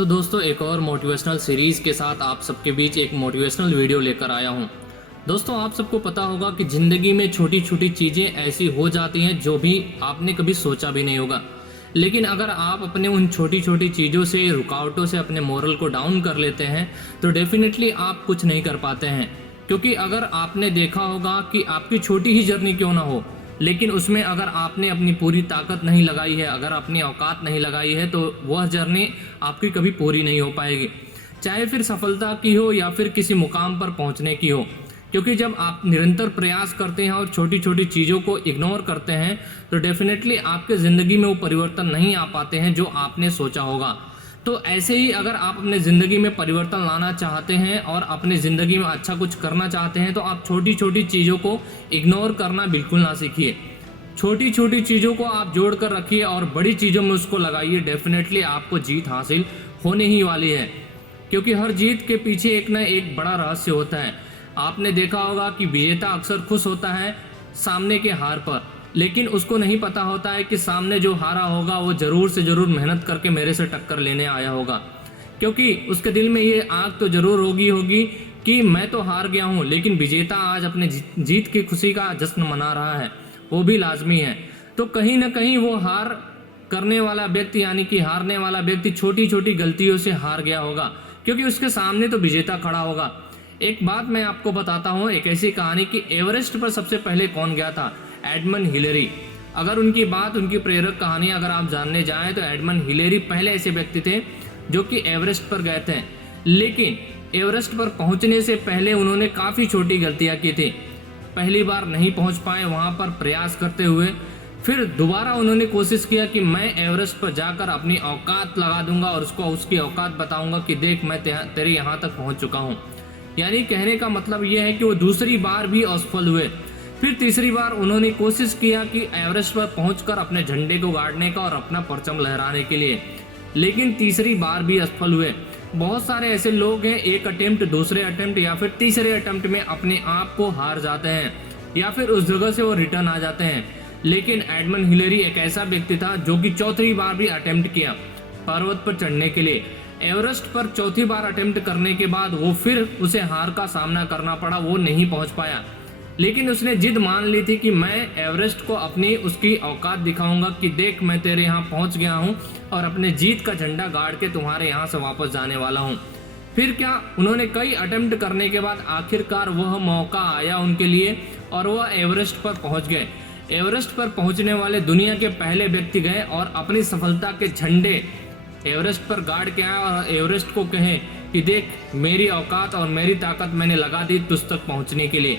तो दोस्तों एक और मोटिवेशनल सीरीज़ के साथ आप सबके बीच एक मोटिवेशनल वीडियो लेकर आया हूं। दोस्तों आप सबको पता होगा कि ज़िंदगी में छोटी छोटी चीज़ें ऐसी हो जाती हैं जो भी आपने कभी सोचा भी नहीं होगा। लेकिन अगर आप अपने उन छोटी छोटी चीज़ों से, रुकावटों से अपने मोरल को डाउन कर लेते हैं तो डेफिनेटली आप कुछ नहीं कर पाते हैं। क्योंकि अगर आपने देखा होगा कि आपकी छोटी ही जर्नी क्यों ना हो, लेकिन उसमें अगर आपने अपनी पूरी ताकत नहीं लगाई है, अगर अपनी औकात नहीं लगाई है, तो वह जर्नी आपकी कभी पूरी नहीं हो पाएगी, चाहे फिर सफलता की हो या फिर किसी मुकाम पर पहुंचने की हो। क्योंकि जब आप निरंतर प्रयास करते हैं और छोटी छोटी चीज़ों को इग्नोर करते हैं तो डेफिनेटली आपके ज़िंदगी में वो परिवर्तन नहीं आ पाते हैं जो आपने सोचा होगा। तो ऐसे ही अगर आप अपने ज़िंदगी में परिवर्तन लाना चाहते हैं और अपनी ज़िंदगी में अच्छा कुछ करना चाहते हैं तो आप छोटी छोटी चीज़ों को इग्नोर करना बिल्कुल ना सीखिए। छोटी छोटी चीज़ों को आप जोड़ कर रखिए और बड़ी चीज़ों में उसको लगाइए। डेफिनेटली आपको जीत हासिल होने ही वाली है, क्योंकि हर जीत के पीछे एक ना एक बड़ा रहस्य होता है। आपने देखा होगा कि विजेता अक्सर खुश होता है सामने के हार पर, लेकिन उसको नहीं पता होता है कि सामने जो हारा होगा वो ज़रूर से ज़रूर मेहनत करके मेरे से टक्कर लेने आया होगा। क्योंकि उसके दिल में ये आग तो ज़रूर होगी कि मैं तो हार गया हूँ, लेकिन विजेता आज अपने जीत की खुशी का जश्न मना रहा है, वो भी लाजमी है। तो कहीं ना कहीं वो हार करने वाला व्यक्ति यानी कि हारने वाला व्यक्ति छोटी छोटी गलतियों से हार गया होगा, क्योंकि उसके सामने तो विजेता खड़ा होगा। एक बात मैं आपको बताता हूँ, एक ऐसी कहानी कि एवरेस्ट पर सबसे पहले कौन गया था? Edmund Hillary. अगर उनकी बात, उनकी प्रेरक कहानी अगर आप जानने जाएं तो एडमंड हिलेरी पहले ऐसे व्यक्ति थे जो कि एवरेस्ट पर गए थे। लेकिन एवरेस्ट पर पहुंचने से पहले उन्होंने काफ़ी छोटी गलतियां की थी। पहली बार नहीं पहुंच पाए वहां पर प्रयास करते हुए, फिर दोबारा उन्होंने कोशिश किया कि मैं एवरेस्ट पर जाकर अपनी औकात लगा दूंगा और उसको उसकी औकात बताऊंगा कि देख मैं तेरे यहाँ तक पहुँच चुका हूँ। यानी कहने का मतलब यह है कि वो दूसरी बार भी असफल हुए। फिर तीसरी बार उन्होंने कोशिश किया कि एवरेस्ट पर पहुंचकर अपने झंडे को गाड़ने का और अपना परचम लहराने के लिए, लेकिन तीसरी बार भी असफल हुए। बहुत सारे ऐसे लोग हैं, एक अटेम्प्ट, दूसरे अटेम्प्ट या फिर तीसरे अटेम्प्ट में अपने आप को हार जाते हैं या फिर उस जगह से वो रिटर्न आ जाते हैं। लेकिन एडमंड हिलेरी एक ऐसा व्यक्ति था जो कि चौथी बार भी अटेम्प्ट किया पर्वत पर चढ़ने के लिए। एवरेस्ट पर चौथी बार अटेम्प्ट करने के बाद वो फिर उसे हार का सामना करना पड़ा, वो नहीं पहुंच पाया। लेकिन उसने जिद मान ली थी कि मैं एवरेस्ट को अपनी उसकी औकात दिखाऊंगा कि देख मैं तेरे यहाँ पहुंच गया हूँ और अपने जीत का झंडा गाड़ के तुम्हारे यहाँ से वापस जाने वाला हूँ। फिर क्या, उन्होंने कई अटेम्प्ट करने के बाद आखिरकार वह मौका आया उनके लिए और वह एवरेस्ट पर पहुँच गए। एवरेस्ट पर पहुँचने वाले दुनिया के पहले व्यक्ति गए और अपनी सफलता के झंडे एवरेस्ट पर गाड़ के आए और एवरेस्ट को कहें कि देख मेरी औकात और मेरी ताकत मैंने लगा दी तुझ तक पहुंचने के लिए।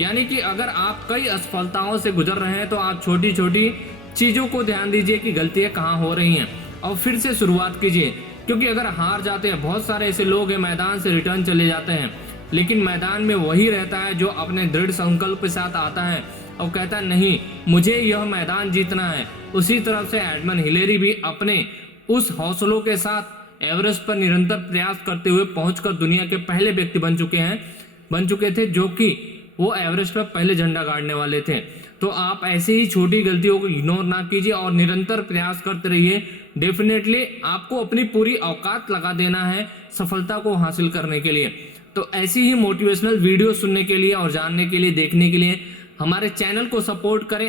यानी कि अगर आप कई असफलताओं से गुजर रहे हैं तो आप छोटी छोटी चीज़ों को ध्यान दीजिए कि गलतियां कहाँ हो रही हैं और फिर से शुरुआत कीजिए। क्योंकि अगर हार जाते हैं, बहुत सारे ऐसे लोग हैं मैदान से रिटर्न चले जाते हैं, लेकिन मैदान में वही रहता है जो अपने दृढ़ संकल्प के साथ आता है और कहता है नहीं मुझे यह मैदान जीतना है। उसी तरह से एडमंड हिलेरी भी अपने उस हौसलों के साथ एवरेस्ट पर निरंतर प्रयास करते हुए पहुंचकर दुनिया के पहले व्यक्ति बन चुके थे जो कि वो एवरेस्ट पर पहले झंडा गाड़ने वाले थे। तो आप ऐसे ही छोटी गलतियों को इग्नोर ना कीजिए और निरंतर प्रयास करते रहिए। डेफिनेटली आपको अपनी पूरी औकात लगा देना है सफलता को हासिल करने के लिए। तो ऐसी ही मोटिवेशनल वीडियो सुनने के लिए और जानने के लिए, देखने के लिए हमारे चैनल को सपोर्ट करें